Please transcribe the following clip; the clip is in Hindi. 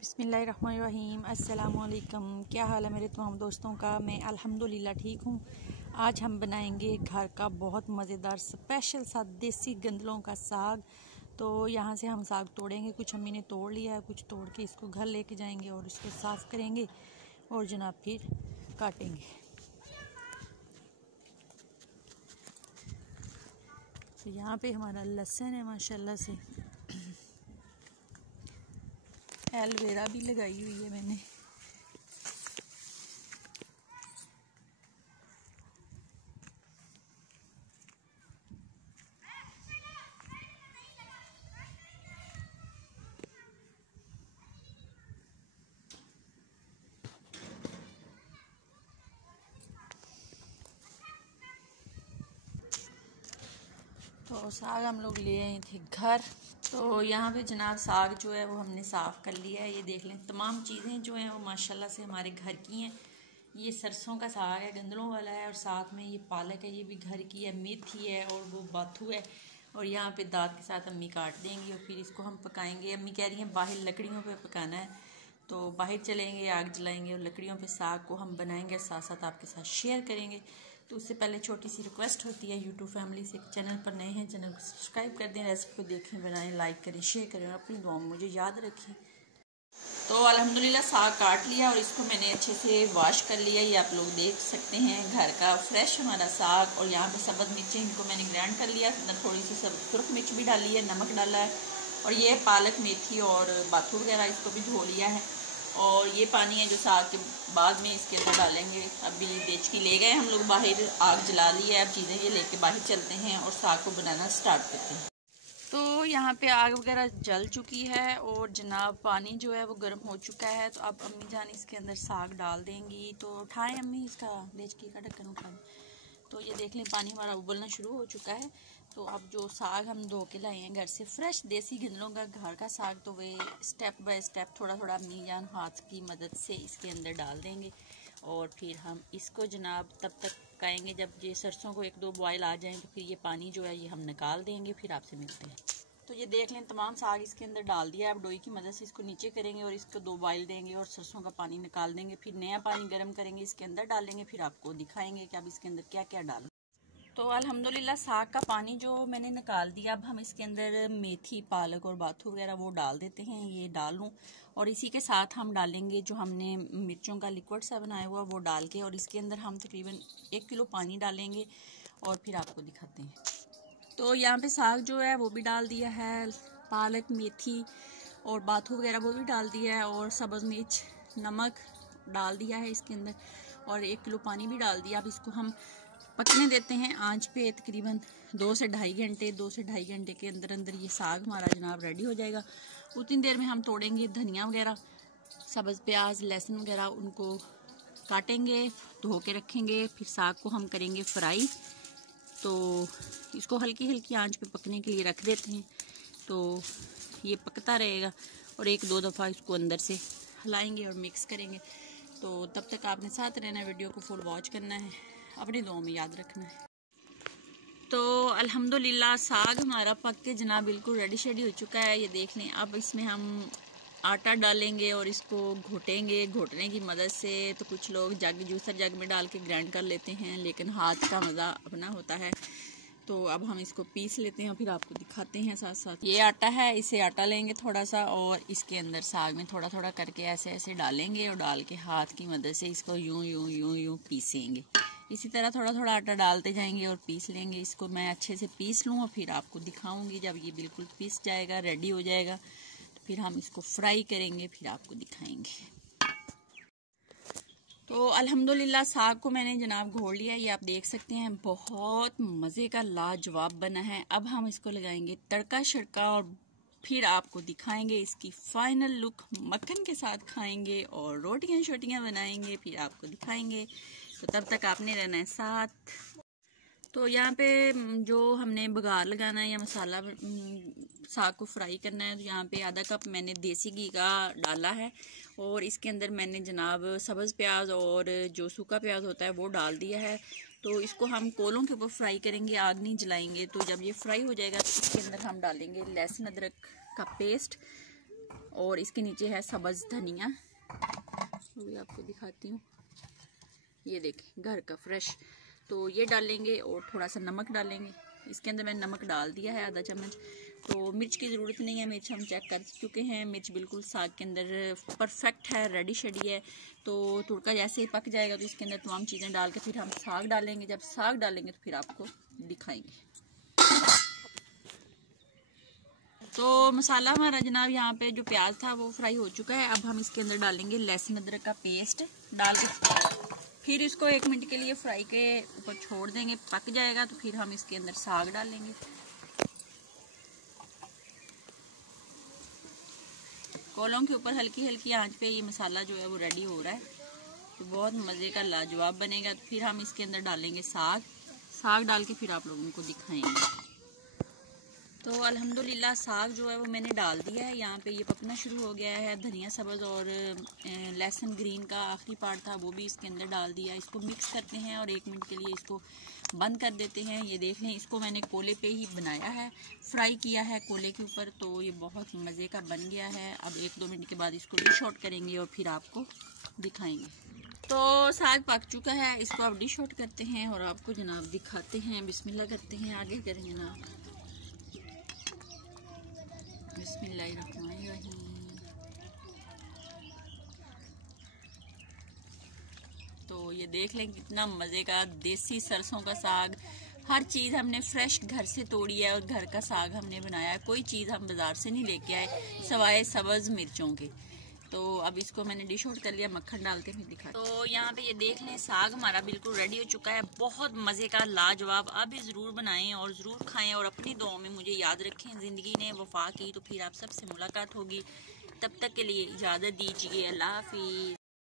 बिस्मिल्लाहिर्रहमानिर्रहीम। अस्सलामुअलैकुम। क्या हाल है मेरे तमाम दोस्तों का। मैं अल्हम्दुलिल्लाह ठीक हूँ। आज हम बनाएंगे घर का बहुत मज़ेदार स्पेशल सा देसी गंदलों का साग। तो यहाँ से हम साग तोड़ेंगे, कुछ अम्मी ने तोड़ लिया है, कुछ तोड़ के इसको घर लेके जाएंगे और इसको साफ़ करेंगे और जनाब फिर काटेंगे। तो यहाँ पे हमारा लहसुन है माशाल्लाह से, एलोवेरा भी लगाई हुई है मैंने। तो साग हम लोग ले आए थे घर। तो यहाँ पे जनाब साग जो है वो हमने साफ़ कर लिया है। ये देख लें, तमाम चीज़ें जो हैं वो माशाल्लाह से हमारे घर की हैं। ये सरसों का साग है, गंदलों वाला है, और साथ में ये पालक है, ये भी घर की है, मेथी है और वो बाथू है। और यहाँ पे दांत के साथ अम्मी काट देंगी और फिर इसको हम पकाएंगे। अम्मी कह रही हैं बाहर लकड़ियों पे पकाना है, तो बाहर चलेंगे, आग जलाएंगे और लकड़ियों पे साग को हम बनाएंगे, साथ साथ आपके साथ शेयर करेंगे। तो उससे पहले छोटी सी रिक्वेस्ट होती है यूट्यूब फैमिली से, चैनल पर नए हैं चैनल को सब्सक्राइब कर दें, रेसिपी को देखें, बनाएं, लाइक करें, शेयर करें और अपनी दुआ में मुझे याद रखें। तो अल्हम्दुलिल्लाह साग काट लिया और इसको मैंने अच्छे से वॉश कर लिया। ये आप लोग देख सकते हैं घर का फ्रेश हमारा साग। और यहाँ पे सब्ज़ मिर्चें, इनको मैंने ग्राइंड कर लिया, अंदर थोड़ी सी सुरख मिर्च भी डाली है, नमक डाला है, और ये पालक, मेथी और बाथू वगैरह इसको भी धो लिया है। और ये पानी है जो साग के बाद में इसके अंदर डालेंगे। अभी देचकी ले गए हम लोग बाहर, आग जला ली है, अब चीज़ें ये लेके बाहर चलते हैं और साग को बनाना स्टार्ट करते हैं। तो यहाँ पे आग वगैरह जल चुकी है और जनाब पानी जो है वो गर्म हो चुका है। तो अब अम्मी जान इसके अंदर साग डाल देंगी। तो उठाएं अम्मी, इसका देचकी का ढक्कन उठा दें। तो ये देख लें पानी हमारा उबलना शुरू हो चुका है। तो अब जो साग हम धो के लाए हैं घर से, फ्रेश देसी गंदलों का घर का साग, तो वे स्टेप बाय स्टेप थोड़ा थोड़ा अम्मी जान हाथ की मदद से इसके अंदर डाल देंगे। और फिर हम इसको जनाब तब तक पकाएंगे जब ये सरसों को एक दो बॉयल आ जाएं। तो फिर ये पानी जो है ये हम निकाल देंगे, फिर आपसे मिलते हैं। तो ये देख लें तमाम साग इसके अंदर डाल दिया। अब डोई की मदद से इसको नीचे करेंगे और इसको दो बॉयल देंगे और सरसों का पानी निकाल देंगे। फिर नया पानी गर्म करेंगे, इसके अंदर डालेंगे, फिर आपको दिखाएंगे कि अब इसके अंदर क्या क्या डालें। तो अल्हम्दुलिल्लाह साग का पानी जो मैंने निकाल दिया। अब हम इसके अंदर मेथी, पालक और बाथू वगैरह वो डाल देते हैं। ये डाल लूँ और इसी के साथ हम डालेंगे जो हमने मिर्चों का लिक्विड सा बनाया हुआ वो डाल के, और इसके अंदर हम तकरीबन 1 किलो पानी डालेंगे और फिर आपको दिखाते हैं। तो यहाँ पे साग जो है वो भी डाल दिया है, पालक, मेथी और बाथू वगैरह वो भी डाल दिया है, और सब्ज़ मिर्च, नमक डाल दिया है इसके अंदर, और 1 किलो पानी भी डाल दिया। अब इसको हम पकने देते हैं आंच पे तकरीबन 2 से ढाई घंटे। 2 से ढाई घंटे के अंदर अंदर ये साग हमारा जनाब रेडी हो जाएगा। उतनी देर में हम तोड़ेंगे धनिया वगैरह, सब्ज़ प्याज, लहसुन वगैरह, उनको काटेंगे, धो के रखेंगे। फिर साग को हम करेंगे फ्राई। तो इसको हल्की हल्की आंच पे पकने के लिए रख देते हैं। तो ये पकता रहेगा और 1-2 दफ़ा इसको अंदर से हिलाएंगे और मिक्स करेंगे। तो तब तक आपने साथ रहना, वीडियो को फुल वॉच करना है, अपनी दुआ में याद रखना है। तो अल्हम्दुलिल्लाह साग हमारा पक के जनाब बिल्कुल रेडी शेडी हो चुका है। ये देख लें। अब इसमें हम आटा डालेंगे और इसको घोटेंगे घोटने की मदद से। तो कुछ लोग जग, जूसर जग में डाल के ग्राइंड कर लेते हैं, लेकिन हाथ का मज़ा अपना होता है। तो अब हम इसको पीस लेते हैं, फिर आपको दिखाते हैं साथ साथ। ये आटा है, इसे आटा लेंगे थोड़ा सा और इसके अंदर साग में थोड़ा थोड़ा करके ऐसे ऐसे डालेंगे और डाल के हाथ की मदद से इसको यूं यूं यूं यूं पीसेंगे। इसी तरह थोड़ा थोड़ा आटा डालते जाएंगे और पीस लेंगे। इसको मैं अच्छे से पीस लूँ और फिर आपको दिखाऊंगी। जब ये बिल्कुल पीस जाएगा, रेडी हो जाएगा, तो फिर हम इसको फ्राई करेंगे, फिर आपको दिखाएंगे। तो अल्हम्दुलिल्लाह साग को मैंने जनाब घोल लिया, ये आप देख सकते हैं, बहुत मज़े का लाजवाब बना है। अब हम इसको लगाएंगे तड़का शड़का और फिर आपको दिखाएंगे इसकी फाइनल लुक। मक्खन के साथ खाएंगे और रोटियां शोटियां बनाएंगे, फिर आपको दिखाएंगे। तो तब तक आपने रहना है साथ। तो यहाँ पे जो हमने बघार लगाना है या मसाला साग को फ्राई करना है, तो यहाँ पे आधा कप मैंने देसी घी का डाला है और इसके अंदर मैंने जनाब सब्ज़ प्याज और जो सूखा प्याज होता है वो डाल दिया है। तो इसको हम कोलों के ऊपर फ्राई करेंगे, आग नहीं जलाएंगे। तो जब ये फ्राई हो जाएगा तो इसके अंदर हम डालेंगे लहसुन अदरक का पेस्ट, और इसके नीचे है सब्ज़ धनिया, वो भी आपको दिखाती हूँ। ये देखें घर का फ्रेश। तो ये डालेंगे और थोड़ा सा नमक डालेंगे। इसके अंदर मैंने नमक डाल दिया है आधा चम्मच। तो मिर्च की ज़रूरत नहीं है, मिर्च हम चेक कर चुके हैं, मिर्च बिल्कुल साग के अंदर परफेक्ट है, रेडी शेडी है। तो तुड़का जैसे ही पक जाएगा तो इसके अंदर तमाम चीज़ें डाल के फिर हम साग डालेंगे। जब साग डालेंगे तो फिर आपको दिखाएंगे। तो मसाला हमारा जनाब यहाँ पे जो प्याज था वो फ्राई हो चुका है। अब हम इसके अंदर डालेंगे लहसुन अदरक का पेस्ट डाल के फिर इसको 1 मिनट के लिए फ्राई के ऊपर छोड़ देंगे। पक जाएगा तो फिर हम इसके अंदर साग डालेंगे। कोलों के ऊपर हल्की हल्की आंच पे ये मसाला जो है वो रेडी हो रहा है। तो बहुत मज़े का लाजवाब बनेगा। तो फिर हम इसके अंदर डालेंगे साग डाल के फिर आप लोगों को दिखाएंगे। तो अल्हम्दुलिल्लाह साग जो है वो मैंने डाल दिया है। यहाँ पे ये पकना शुरू हो गया है। धनिया सब्ज़ और लहसुन ग्रीन का आखिरी पार्ट था वो भी इसके अंदर डाल दिया। इसको मिक्स करते हैं और 1 मिनट के लिए इसको बंद कर देते हैं। ये देख लें, इसको मैंने कोले पे ही बनाया है, फ्राई किया है कोले के ऊपर। तो ये बहुत मज़े का बन गया है। अब 1-2 मिनट के बाद इसको डिश आउट करेंगे और फिर आपको दिखाएंगे। तो साग पक चुका है, इसको अब डिश आउट करते हैं और आपको जनाब दिखाते हैं। बिस्मिल्लाह करते हैं, आगे करेंगे ना। बिस्मिल्लाहिर्रहमानिर्रहीम। तो ये देख लें कितना मज़े का देसी सरसों का साग। हर चीज़ हमने फ्रेश घर से तोड़ी है और घर का साग हमने बनाया है। कोई चीज़ हम बाज़ार से नहीं लेके आए सवाए सब्ज़ मिर्चों के। तो अब इसको मैंने डिश आउट कर लिया, मक्खन डाल के फिर दिखा। तो यहाँ पे ये देख लें साग हमारा बिल्कुल रेडी हो चुका है। बहुत मज़े का लाजवाब। आप भी ज़रूर बनाएं और ज़रूर खाएं और अपनी दुआओं में मुझे याद रखें। ज़िंदगी ने वफा की तो फिर आप सबसे मुलाकात होगी। तब तक के लिए इजाज़त दीजिए। अल्लाह हाफिज़।